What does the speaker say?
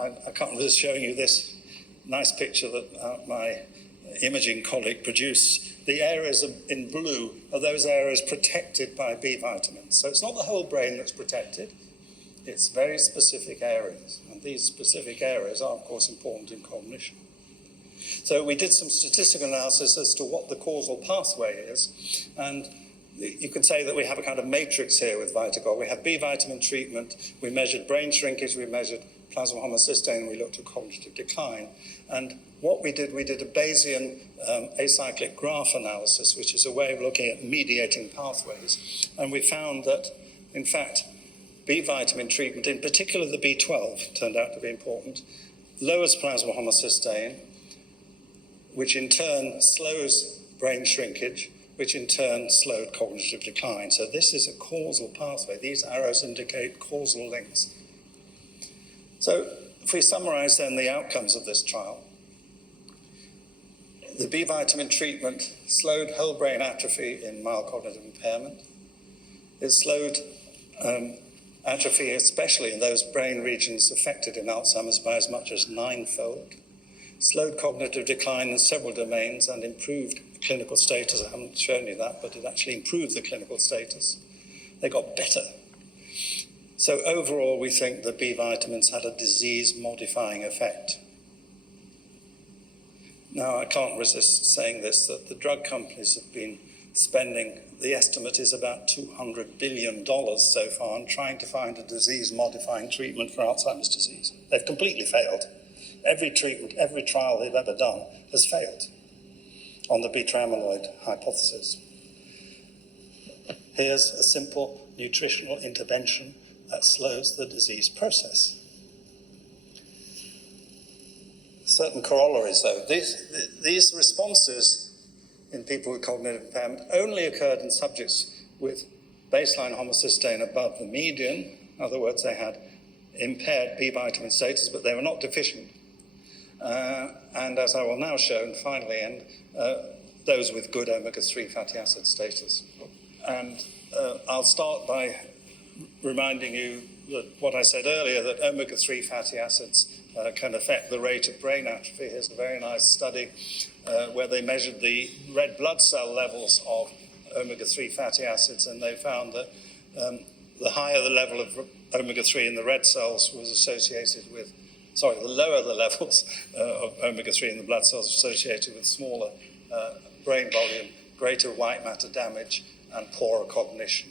I can't resist showing you this nice picture that my imaging colleague produced. The areas in blue are those areas protected by B vitamins. So it's not the whole brain that's protected, it's very specific areas. And these specific areas are, of course, important in cognition. So we did some statistical analysis as to what the causal pathway is, and you could say that we have a kind of matrix here with Vitagol. We have B vitamin treatment, we measured brain shrinkage, we measured plasma homocysteine, we looked at cognitive decline. And what we did a Bayesian acyclic graph analysis, which is a way of looking at mediating pathways. And we found that, in fact, B vitamin treatment, in particular the B12, turned out to be important, lowers plasma homocysteine, which in turn slows brain shrinkage, which in turn slowed cognitive decline. So this is a causal pathway. These arrows indicate causal links. So if we summarize then the outcomes of this trial, the B vitamin treatment slowed whole brain atrophy in mild cognitive impairment. It slowed atrophy, especially in those brain regions affected in Alzheimer's, by as much as 9-fold. Slowed cognitive decline in several domains and improved clinical status. I haven't shown you that, but it actually improved the clinical status. They got better. So overall, we think the B vitamins had a disease-modifying effect. Now, I can't resist saying this, that the drug companies have been spending, the estimate is about $200 billion so far, on trying to find a disease-modifying treatment for Alzheimer's disease. They've completely failed. Every treatment, every trial they've ever done has failed on the beta-amyloid hypothesis. Here's a simple nutritional intervention that slows the disease process. Certain corollaries, though. These responses in people with cognitive impairment only occurred in subjects with baseline homocysteine above the median. In other words, they had impaired B vitamin status, but they were not deficient. And as I will now show, and finally, those with good omega-3 fatty acid status. And I'll start by reminding you that what I said earlier, that omega-3 fatty acids can affect the rate of brain atrophy. Here's a very nice study where they measured the red blood cell levels of omega-3 fatty acids, and they found that the higher the level of omega-3 in the red cells was associated with, the lower the levels of omega-3 in the blood cells associated with smaller brain volume, greater white matter damage, and poorer cognition.